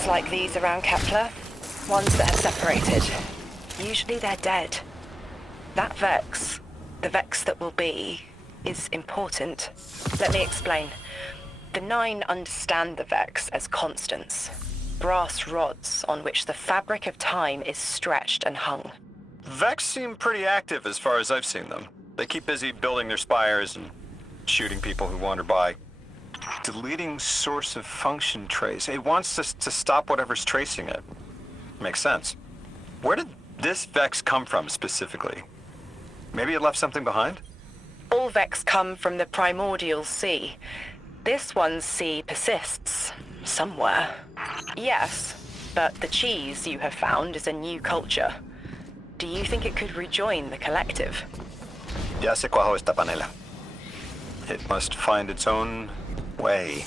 Vex like these around Kepler. Ones that have separated. Usually they're dead. That Vex, the Vex that will be, is important. Let me explain. The Nine understand the Vex as constants. Brass rods on which the fabric of time is stretched and hung. Vex seem pretty active as far as I've seen them. They keep busy building their spires and shooting people who wander by. Deleting source of function trace. It wants us to stop whatever's tracing it. Makes sense. Where did this Vex come from specifically? Maybe it left something behind? All Vex come from the primordial sea. This one's sea persists. Somewhere. Yes, but the cheese you have found is a new culture. Do you think it could rejoin the collective? Ya se cuajó esta panela. It must find its own way.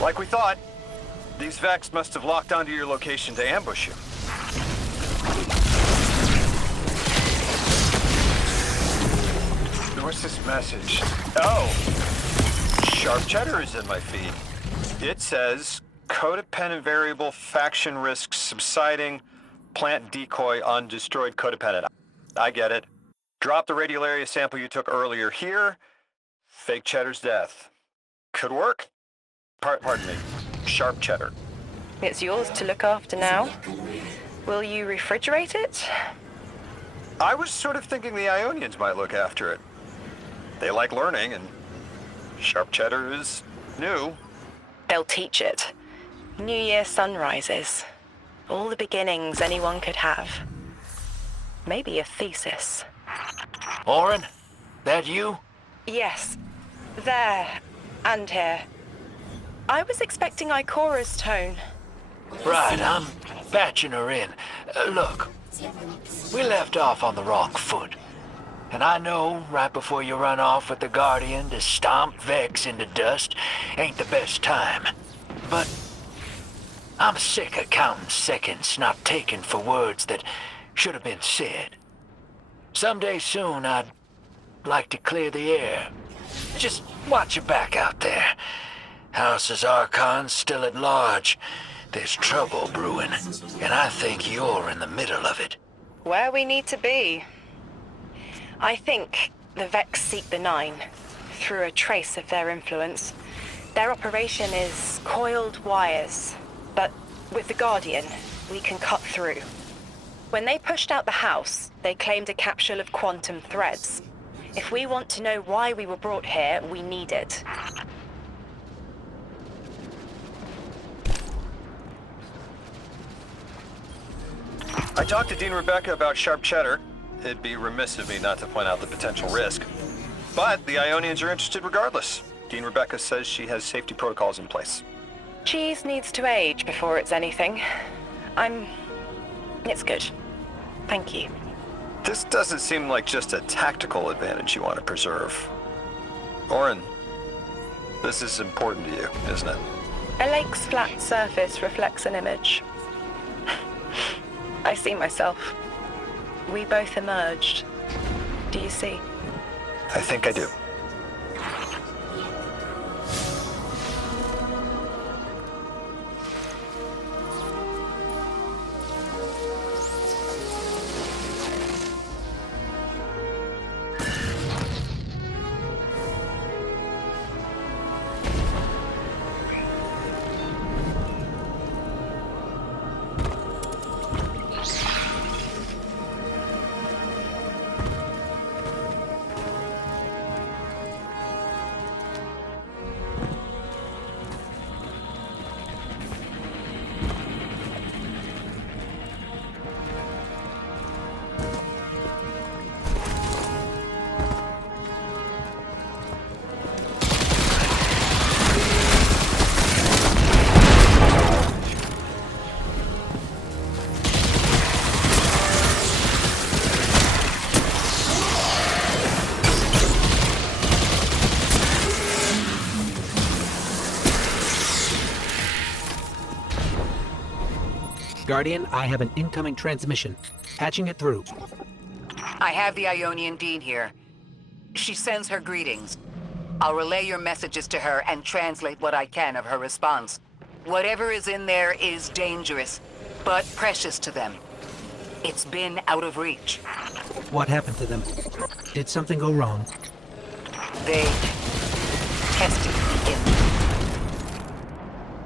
Like we thought, these Vex must have locked onto your location to ambush you. What's this message? Oh, Sharp Cheddar is in my feed. It says, codependent variable, faction risks subsiding, plant decoy on destroyed codependent. I get it. Drop the radiolaria sample you took earlier here. Fake Cheddar's death. Could work. Pardon me. Sharp Cheddar. It's yours to look after now. Will you refrigerate it? I was sort of thinking the Ionians might look after it. They like learning, and Sharp Cheddar is new. They'll teach it. New Year sunrises. All the beginnings anyone could have. Maybe a thesis. Orin? That you? Yes. There. And here. I was expecting Ikora's tone. Right, I'm patching her in. Look, we left off on the wrong foot. And I know right before you run off with the Guardian to stomp Vex into dust ain't the best time. But I'm sick of counting seconds not taken for words that should have been said. Someday soon I'd like to clear the air. Just watch your back out there. House's Archon's still at large. There's trouble brewing, and I think you're in the middle of it. Where we need to be. I think the Vex seek the Nine, through a trace of their influence. Their operation is coiled wires, but with the Guardian, we can cut through. When they pushed out the house, they claimed a capsule of quantum threads. If we want to know why we were brought here, we need it. I talked to Dean Rebecca about Sharp Cheddar. It'd be remiss of me not to point out the potential risk. But the Ionians are interested regardless. Dean Rebecca says she has safety protocols in place. Cheese needs to age before it's anything. It's good. Thank you. This doesn't seem like just a tactical advantage you want to preserve. Orin, this is important to you, isn't it? A lake's flat surface reflects an image. I see myself. We both emerged. Do you see? I think I do. Guardian, I have an incoming transmission. Patching it through. I have the Ionian Dean here. She sends her greetings. I'll relay your messages to her and translate what I can of her response. Whatever is in there is dangerous, but precious to them. It's been out of reach. What happened to them? Did something go wrong? They tested the engine.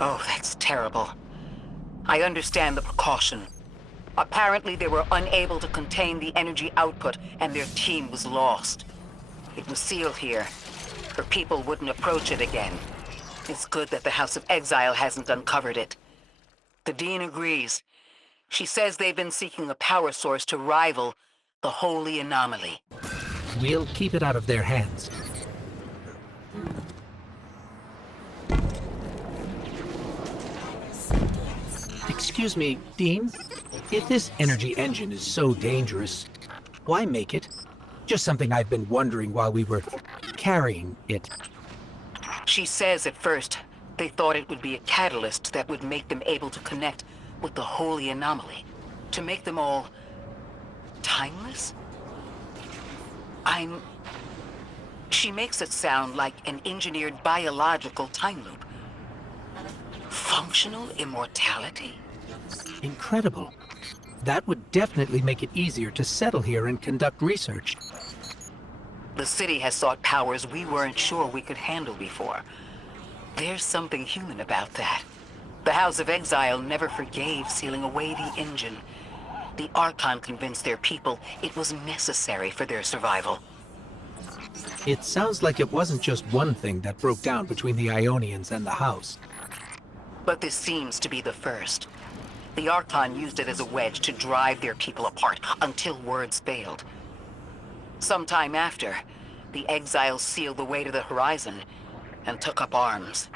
Oh, that's terrible. I understand the precaution. Apparently they were unable to contain the energy output and their team was lost. It was sealed here. Her people wouldn't approach it again. It's good that the House of Exile hasn't uncovered it. The Dean agrees. She says they've been seeking a power source to rival the Holy Anomaly. We'll keep it out of their hands. Excuse me, Dean? If this energy engine is so dangerous, why make it? Just something I've been wondering while we were carrying it. She says at first they thought it would be a catalyst that would make them able to connect with the Holy Anomaly. To make them all timeless? She makes it sound like an engineered biological time loop. Functional immortality? Incredible. That would definitely make it easier to settle here and conduct research. The city has sought powers we weren't sure we could handle before. There's something human about that. The House of Exile never forgave sealing away the engine. The Archon convinced their people it was necessary for their survival. It sounds like it wasn't just one thing that broke down between the Ionians and the House. But this seems to be the first. The Archon used it as a wedge to drive their people apart until words failed. Sometime after, the Exiles sealed the way to the horizon and took up arms.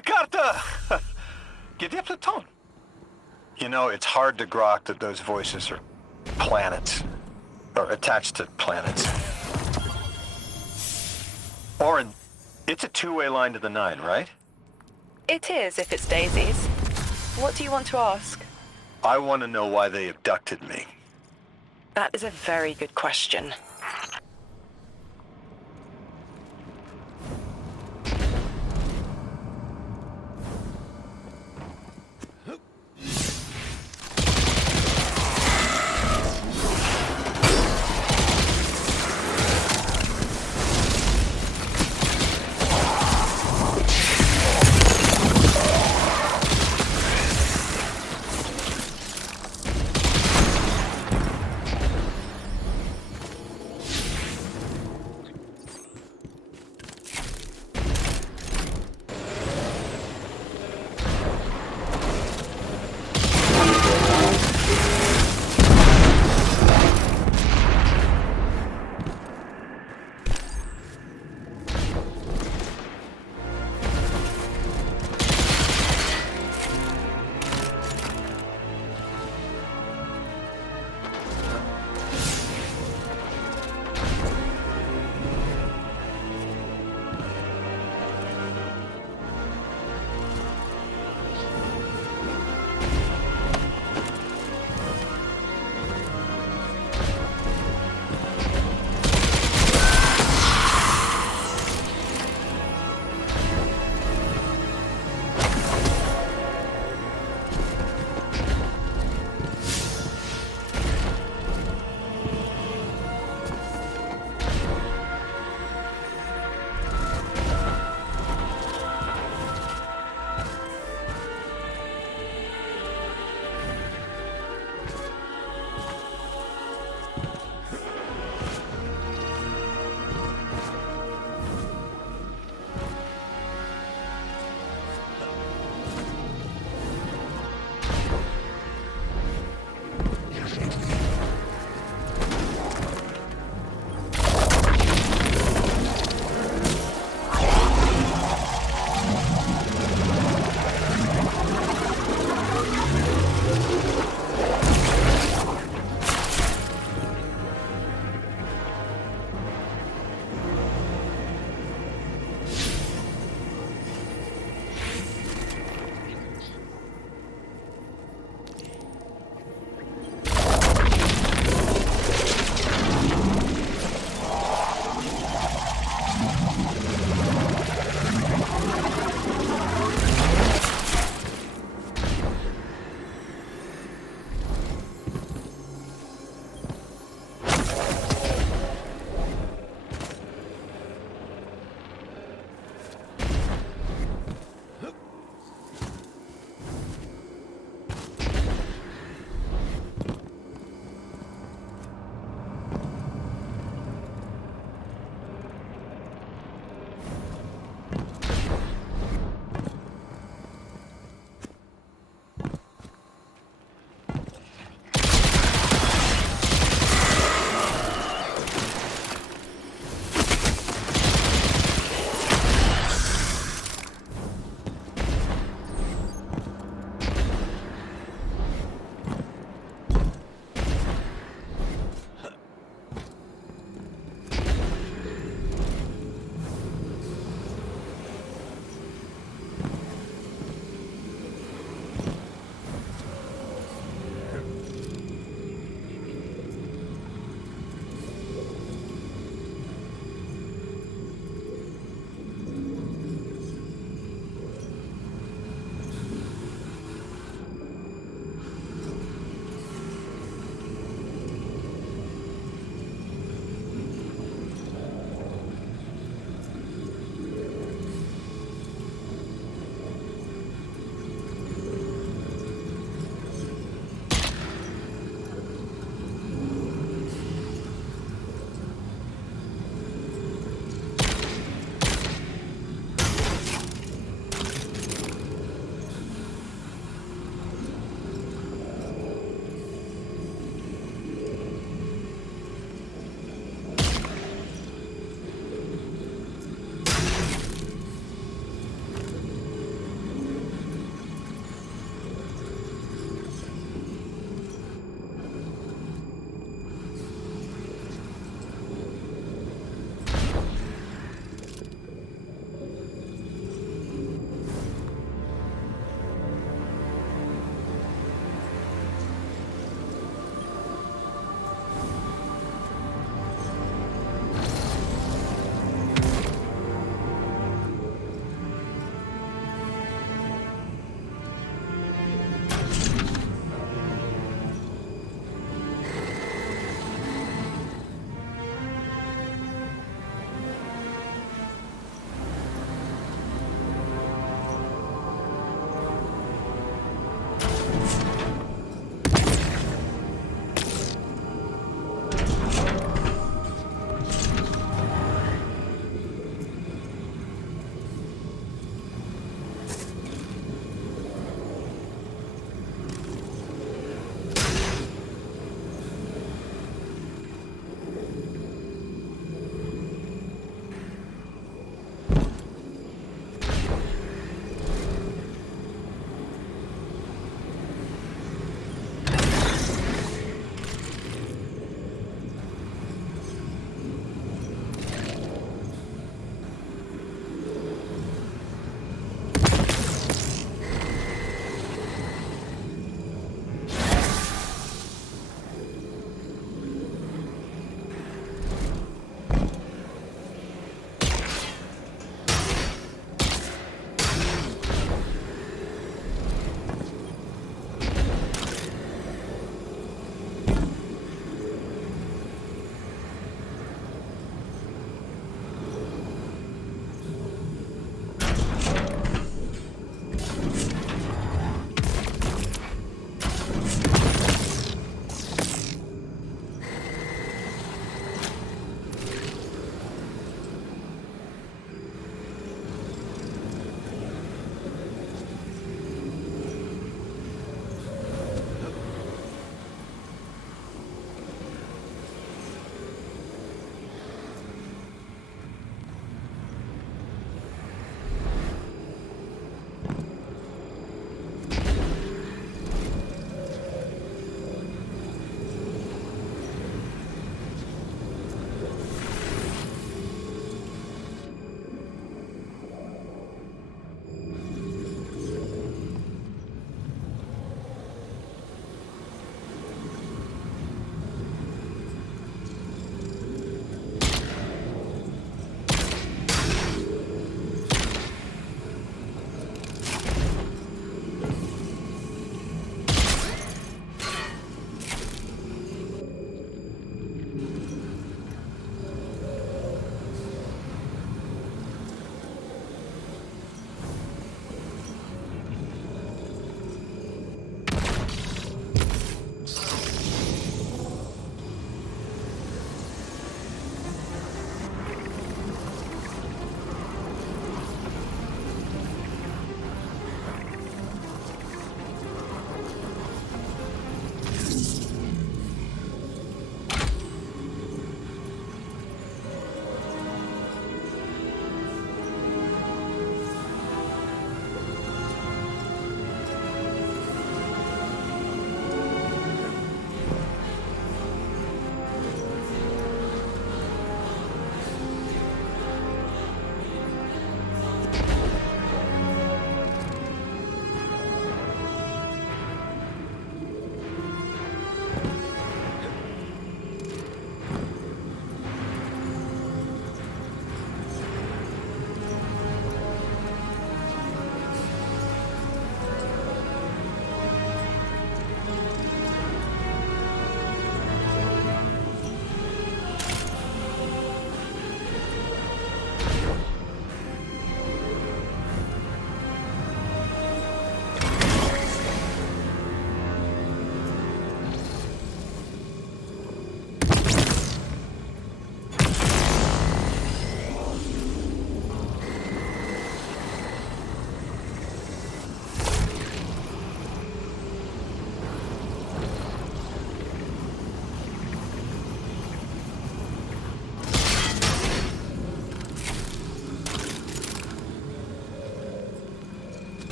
Carter! Get up the tone. You know, it's hard to grok that those voices are planets. Or attached to planets. Orin, it's a two-way line to the 9, right? It is if it's daisies. What do you want to ask? I want to know why they abducted me. That is a very good question.